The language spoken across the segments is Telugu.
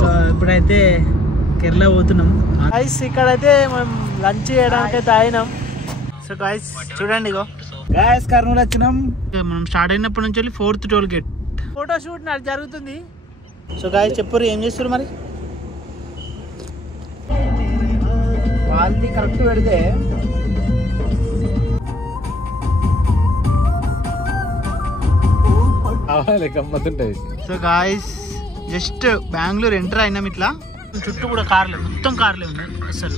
సో ఇప్పుడైతే కేరళ పోతున్నాం గైస్. ఇక్కడైతే మనం లంచ్ చేయడానికి అయితే అయినాం. సో గైస్ చూడండి, ఇగో గైస్ కర్నూలు వచ్చినాం. మనం స్టార్ట్ అయినప్పటి నుంచి 4th toll gate photo shoot జరుగుతుంది. సో గైస్ చెప్పరు ఏం చేస్తారు మరి? వాళ్ళది కరెక్ట్ పెడితే గమ్మతుంటది. So guys just Bengaluru enter అయినాం. ఇట్లా చుట్టూ కూడా కార్లే, మొత్తం కార్లే ఉన్నాయి అసలు.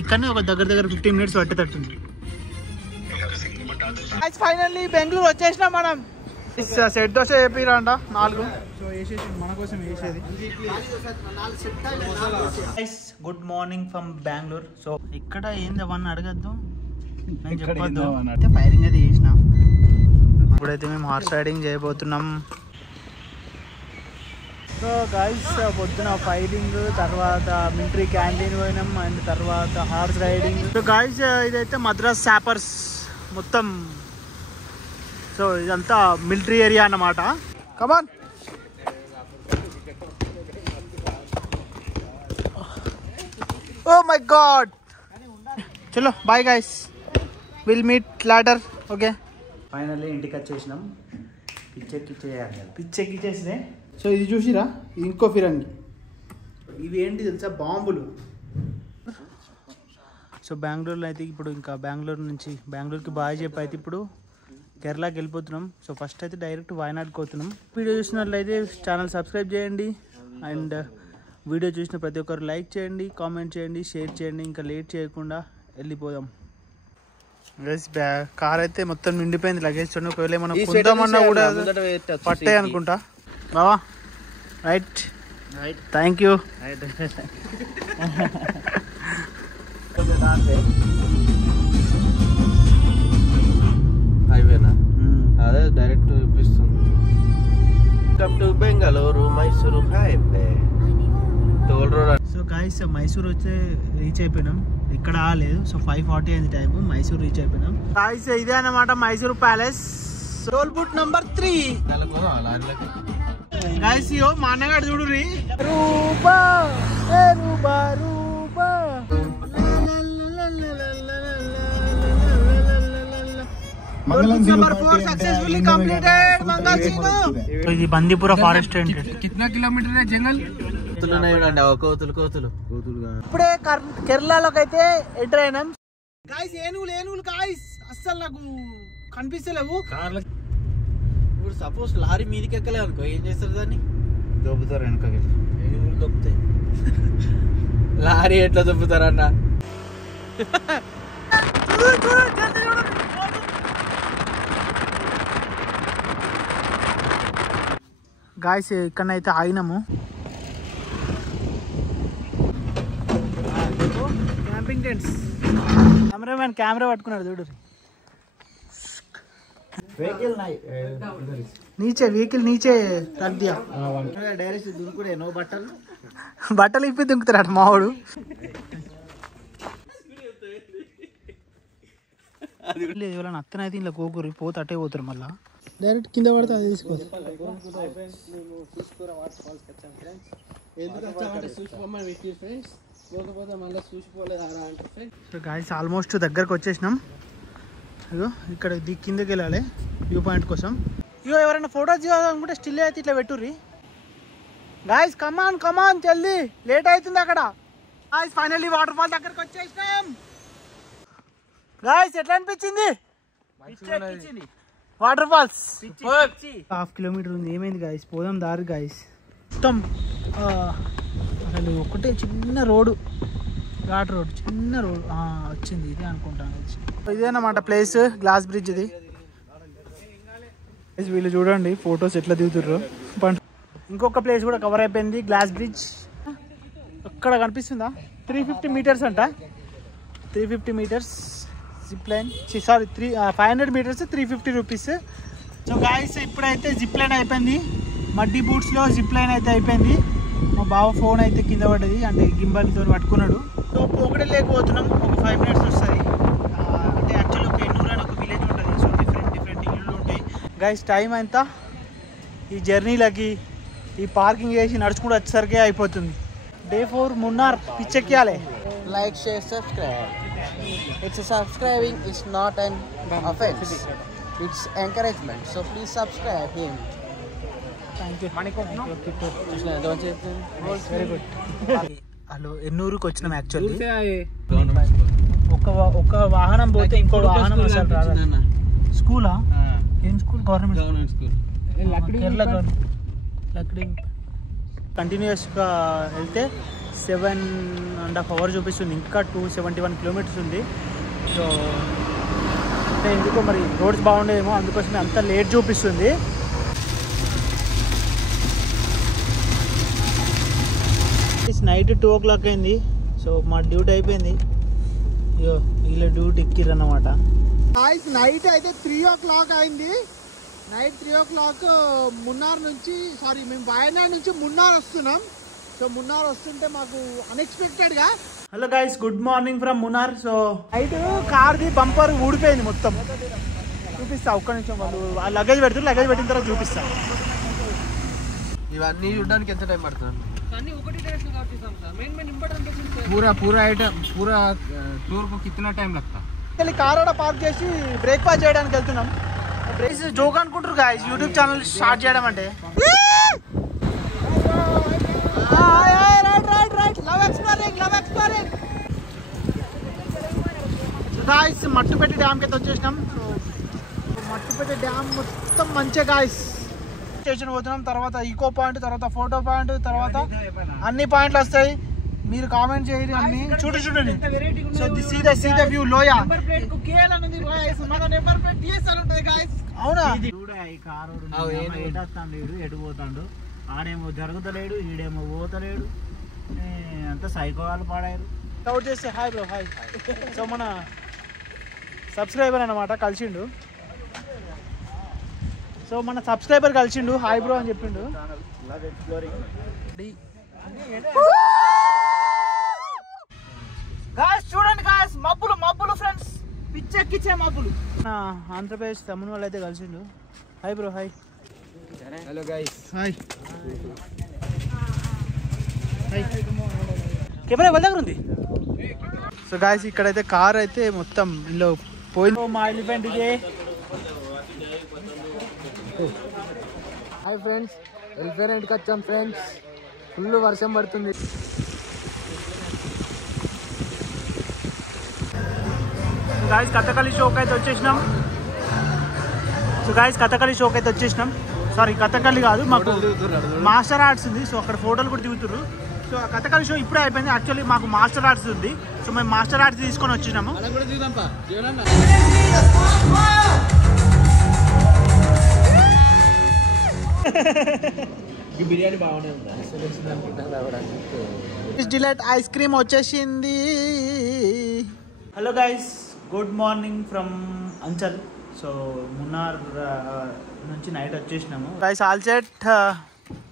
ఇక్కడనే ఒక దగ్గర 15 minutes పట్టేటట్టుంది. ఫైనల్లీ బెంగళూరు వచ్చేసినాం మనం. సెట్ దోశ వేపిరంట 4. సో వేసేసి మన కోసం వేసేది. Good morning from Bengaluru. So ఇక్కడ ఏంది అవన్నీ అడగద్దు, నేను చెప్పొద్దు. అయితే ఫైరింగ్ అది చేసిన. ఇప్పుడైతే మేము హార్స్ రైడింగ్ చేయబోతున్నాం. సో గైస్ పొద్దున ఫైరింగ్, తర్వాత మిలిటరీ క్యాంటీన్ పోయినాం, అండ్ తర్వాత హార్స్ రైడింగ్. సో గైస్ ఇదైతే మద్రాస్ సాపర్స్ మొత్తం. సో ఇదంతా మిలిటరీ ఏరియా అన్నమాట. కమాన్. Oh my god. చలో bye guys, will meet later. Okay finally ఇంటికి వచ్చేసినాం. పిచ్చెక్కిచ్చేసినాయి. సో ఇది చూసిరా, ఇది ఇంకో ఫిరంగి. ఇవి ఏంటి తెలుసా, బాంబులు. సో బెంగళూరులో అయితే ఇప్పుడు ఇంకా బెంగళూరుకి బాగా చెప్పి అయితే ఇప్పుడు కేరళకి వెళ్ళిపోతున్నాం. సో ఫస్ట్ అయితే డైరెక్ట్ వాయనాడ్కి పోతున్నాం. వీడియో చూసినట్లయితే ఛానల్ సబ్స్క్రైబ్ చేయండి, అండ్ వీడియో చూసిన ప్రతి ఒక్కరు లైక్ చేయండి, కామెంట్ చేయండి, షేర్ చేయండి. ఇంకా లేట్ చేయకుండా వెళ్ళిపోదాం. కార్ అయితే మొత్తం నిండిపోయింది లగేజ్. చూడండి, ఒకవేళ ఏమన్నా కొందామన్నా కూడా పట్టాయి అనుకుంటా. బావా రైట్, థ్యాంక్ యూ. హైవేనా? అదే డైరెక్ట్ చూపిస్తుంది. Come to Bengaluru Mysuru highway toll road. So guys Mysore వచ్చే రీచ్ అయిపోయినాం. ఇక్కడ లేదు. సో 5:40 అయింది టైం. మైసూర్ రీచ్ అయిపోయినాం. గైస్ ఇదే అన్నమాట Mysore palace, toll booth number 3. Guys ఇయో మా అన్నగాడు చూడు రీ. రూబా ఏ రూబా రూబా. ఇది బందీపుర ఫారెస్ట్. కిतना కిలోమీటర్ జంగల్? కోతులు ఇప్పుడే కేరళలోకి అయితే ఎంటర్ అయినాం. గాయస్ ఏనుగులు గాయస్ అస్సలు నాకు కనిపిస్తలేవు. ఇప్పుడు సపోజ్ లారీ మీదకి ఎక్కలే అనుకో, ఏం చేస్తారు? దాన్ని దొబ్బుతారు వెనకకి. ఏనుగులు దొబ్బుతాయి. లారీ ఎట్లా దొబ్బుతారన్న? గాయస్ ఇక్కడనైతే ఆగినాము. Camping tents. కెమెరామెన్ కెమెరా పట్టుకున్నాడు చూడు. వెహికల్ నీచే రక్ దియా. డైరెక్ట్ దునుకుడే, నో బట్టలు ఇప్పి దుంకుతాడు మావాడు. ఎవరైనా అత్తనైతే ఇలా కోకూరి పోతే అట్టే పోతారు. మళ్ళా డైరెక్ట్ కింద పడితే అది తీసుకోవచ్చు. సో గాయస్ ఆల్మోస్ట్ దగ్గరకు వచ్చేసినాం. ఇగో ఇక్కడ కిందకి వెళ్ళాలి వ్యూ పాయింట్ కోసం. ఇగో ఎవరైనా ఫోటోస్ తీయాలనుకుంటే స్టిల్ అయితే ఇట్లా పెట్టుర్రి. గాయస్ కమాన్ జల్దీ, లేట్ అవుతుంది అక్కడ. గాయస్ ఫైనల్లీ వాటర్ ఫాల్ దగ్గరకు వచ్చేసినాం. గాయస్ ఎట్లా అనిపించింది వాటర్ ఫాల్స్? 1/2 కిలోమీటర్ ఉంది. ఏమైంది గాయస్, పోదాం దారి గాయస్. మొత్తం అసలు ఒకటే చిన్న రోడ్డు, ఘాట్ రోడ్, చిన్న రోడ్ వచ్చింది. ఇదే అనుకుంటాను. ఇదేనమాట ప్లేస్, గ్లాస్ బ్రిడ్జ్ ఇది. వీళ్ళు చూడండి ఫొటోస్ ఎట్లా దిగుతుర్రు. ఇంకొక ప్లేస్ కూడా కవర్ అయిపోయింది, గ్లాస్ బ్రిడ్జ్. అక్కడ కనిపిస్తుందా? 350 meters అంట. 350 meters zip line. Sorry 500 meters 350 rupees. So guys ఇప్పుడైతే జిప్ లైన్ అయిపోయింది. మడ్డీ బూట్స్లో జిప్ లైన్ అయితే అయిపోయింది. మా బావ ఫోన్ అయితే కింద పడ్డది, అంటే గింబల్తో పట్టుకున్నాడు. సో ఒకటే లేకపోతున్నాం, ఒక 5 minutes వస్తుంది. అంటే యాక్చువల్లీ ఒక ఎన్నూరు అని ఒక విలేజ్ ఉంటుంది. సో డిఫరెంట్ ఇల్లు ఉంటాయి. గైస్ టైం ఎంత ఈ జర్నీలకి ఈ పార్కింగ్ చేసి నడుచుకుంటూ వచ్చేసరికి అయిపోతుంది. డే 4 మున్నార్ పిచ్చెక్కాలి. Like, share, subscribe. It's a subscribing is not an offense. It's encouragement. So please subscribe him. Thank you. Very good. Hello, ఎన్నూరుకి వచ్చినాం. యాక్చువల్లీ ఒక వాహనం పోతే ఇంకో వాహనం అసలు రాదు. స్కూలా? ఏం school? Government school. Kerala Lakdi. కంటిన్యూస్గా వెళ్తే 7.5 hours చూపిస్తుంది. ఇంకా 271 kilometers ఉంది. సో అంటే ఎందుకో మరి రోడ్స్ బాగుండేమో, అందుకోసమే అంత లేట్ చూపిస్తుంది. నైట్ 2 o'clock అయింది. సో మా డ్యూటీ అయిపోయింది. అయ్యో, వీళ్ళ డ్యూటీ ఎక్కిరన్నమాట. నైట్ అయితే 3 o'clock అయింది. నైట్ 3 o'clock మున్నార్ నుంచి, సారీ మేము వాయనాడ్ నుంచి మున్నార్ వస్తున్నాం. సో మున్నార్ వస్తుంటే మాకు అన్ఎక్స్పెక్టెడ్గా. Hello guys, good morning from Munnar. So night కార్ది బంపర్ ఊడిపోయింది మొత్తం. చూపిస్తా ఒక్క నిమిషం. వాళ్ళు లగేజ్ పెడుతున్నారు, లగేజ్ పెట్టిన తర్వాత చూపిస్తా. ఇవన్నీ చూడడానికి ఎంత టైం పడుతుంది? पूरा आइटम पूरा टूर को कितना टाइम लगता? కార్ ఆడ పార్క్ చేసి బ్రేక్ఫాస్ట్ చేయడానికి వెళ్తున్నాం. జోక్ అనుకుంటారు గాయస్ యూట్యూబ్ ఛానల్ స్టార్ట్ చేయడం అంటే. గాయస్ మట్టుపెట్టి డ్యామ్ కి వచ్చేసినాం. మట్టుపెట్టి డ్యామ్ మొత్తం మంచిగా గాయస్. స్టేషన్ పోతున్నాం, తర్వాత ఈకో పాయింట్, తర్వాత ఫోటో పాయింట్, తర్వాత అన్ని పాయింట్లు వస్తాయి. మీరు కామెంట్ చేయండి అన్ని. చూడండి. So this see the view లోయ. అవునా? ఎటు పోతాడు, ఆడేమో జరుగుతలేడు, ఈడేమో పోతలేడు, అంతా సైకో వాళ్ళు పాడారు. అవుట్ చేస్తే హాయ్ బ్రో, హాయ్. సో మన సబ్స్క్రైబర్ అన్నమాట కలిసిండు. సో మన సబ్స్క్రైబర్ కలిసిండు, హాయ్ బ్రో అని చెప్పిండు. చూడండి గాయస్, మబ్బులు ఫ్రెండ్స్, పిచ్చెక్కిచ్చే మబ్బులు. ఆంధ్రప్రదేశ్ తమిళ వాళ్ళు అయితే కలిసిండు. Hi bro, hi. Hello guys, hi. Camera వాళ్ళ దగ్గర ఉంది. సో గాయస్, ఇక్కడైతే కార్ అయితే మొత్తం ఇందులో పోయింది. మా ఎలిఫెంట్ ఇదే. హాయ్ ఫ్రెండ్స్, ఎలిఫెంట్కి వచ్చాం ఫ్రెండ్స్. ఫుల్ వర్షం పడుతుంది. గాయస్ కథకళి షోకి అయితే వచ్చేసినాం. సారీ, కథకళి కాదు, మాకు మాస్టర్ ఆర్ట్స్ ఉంది. సో అక్కడ ఫోటోలు కూడా దిగుతుర్రు. సో ఆ కథకళి షో ఇప్పుడే అయిపోయింది. యాక్చువల్లీ మాకు మాస్టర్ ఆర్ట్స్ ఉంది. సో మేము మాస్టర్ ఆర్ట్స్ తీసుకొని వచ్చినాము. బిర్యానీ బాగుంది. డిలైట్ ఐస్ క్రీమ్ వచ్చేసింది. Hello guys, good morning from Anchal. So Munnar నుంచి నైట్ వచ్చేసినాము. Guys all set.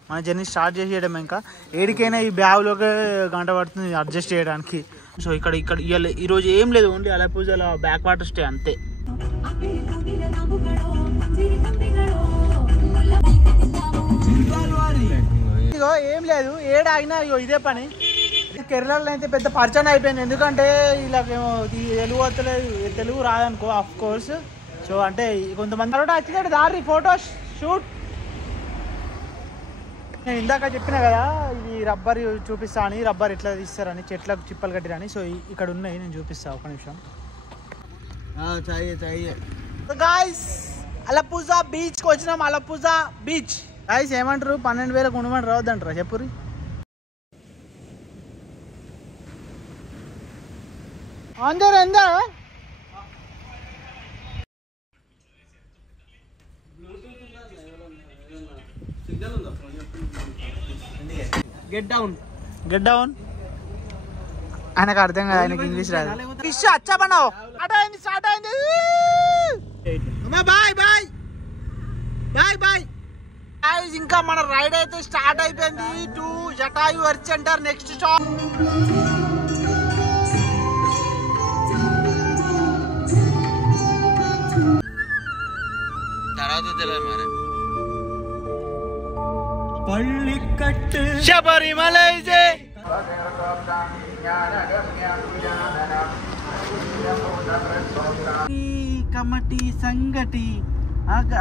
మన జర్నీ స్టార్ట్ చేసేయడం. ఇంకా ఏడికైనా ఈ బ్యాగ్లోకి గంట పడుతుంది అడ్జస్ట్ చేయడానికి. సో ఇక్కడ ఈరోజు ఏం లేదు, ఓన్లీ అలపూజల బ్యాక్ వాటర్ స్టే అంతే. ఇగో ఏం లేదు, ఏడాగినా ఇగో ఇదే పని. కేరళలో అయితే పెద్ద పరిచయం అయిపోయింది. ఎందుకంటే వీళ్ళకేమో తెలుగు వస్తలేదు, తెలుగు రాదనుకో ఆఫ్ కోర్స్. సో అంటే కొంతమంది వచ్చినట్టు దారి ఫోటో షూట్. నేను ఇందాక చెప్పిన కదా, ఇది రబ్బర్ చూపిస్తా అని, రబ్బర్ ఎట్లా తీస్తారని, చెట్లకు చిప్పలు కట్టిరని. సో ఇక్కడ ఉన్నాయి, నేను చూపిస్తా ఒక నిమిషం. గాయ్స్ అలపూజా బీచ్కి వచ్చినాం. అలపూజా బీచ్ గాయ్స్ ఏమంటారు, 12,000 ఉండమని రావద్దంటారా చెప్పురి. అందరూ గెట్ డౌన్. ఆయనకు అర్థం కాదు, ఆయనకి ఇంగ్లీష్ రాదు. ఫిష్ అచ్చా బనావ్. స్టార్ట్ అయింది. బాయ్. ఇంకా మన రైడ్ అయితే స్టార్ట్ అయిపోయింది. To Jatayu earth centre next stop. తర్వాత తెలియదు మరి. శబరిమల కమటి సంగటి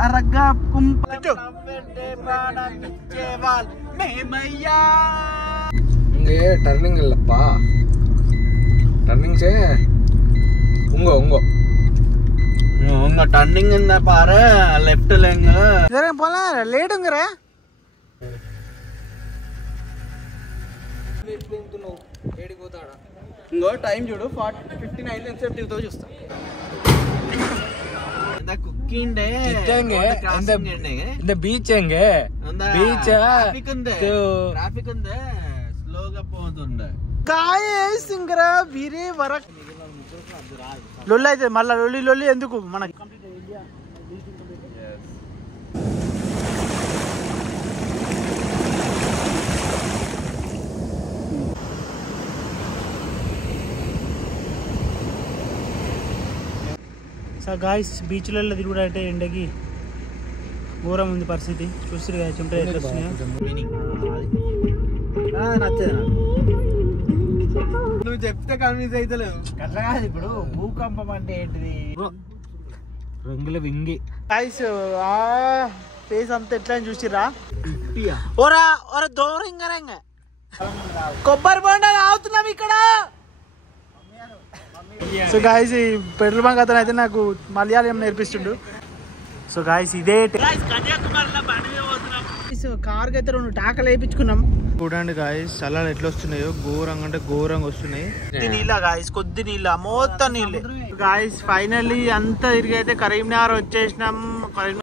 అరగా కుంప இங்கே டர்னிங் இல்லப்பா டர்னிங் சே உங்க టర్నింగ్ ఉందా పారు లెఫ్ట్ లెంగ్ పోలా లేట్ ఉంగరా ఇంకో టైం చూడు 59 ఎంతసేపు దిగుతావు చూస్తా కుకింగ్ இந்த பீச் எங்க பீச் ట్రాఫిక్ ఉంది స్లోగా పోతుండే గాయస్ ఇంగరా వీరే వరక్ లొల్లి అయితే మళ్ళీ లొల్లి ఎందుకు మనకి సో గాయస్ బీచ్లలో తిరుగుడు అంటే ఎండకి ఘోరం ఉంది పరిస్థితి చూస్తారు కదా చెమట ఎట్లా వస్తున్నాయో నచ్చదు నువ్వు చెప్తే కన్విన్స్ అవుతలేవు అట్లా కాదు ఇప్పుడు భూకంపం అంటే ఏంటిది రంగుల వింగి గాయస్ ఆ ఫేస్ అంతా ఎట్లా అని చూసిరా ఓరా ఓరా దూరంగా కొబ్బరి బొండాలు ఆగుతున్నాం ఇక్కడ సో గాయస్ ఈ పెట్రోల్ బంక్ అతను అయితే నాకు మలయాళం నేర్పిస్తుండు సో గాయస్ ఇదే కార్కి అయితే 2 టాకలు వేయించుకున్నాం చూడండి గాయస్ చల్లాలు ఎట్లా వస్తున్నాయో ఘోరంగా అంటే ఘోరంగా వస్తున్నాయి నీళ్ళ గాయస్ కొద్ది నీళ్ళ మొత్తం నీళ్ళే గాయస్ ఫైనల్లీ అంతా తిరిగి అయితే కరీంనగర్ వచ్చేసినాం.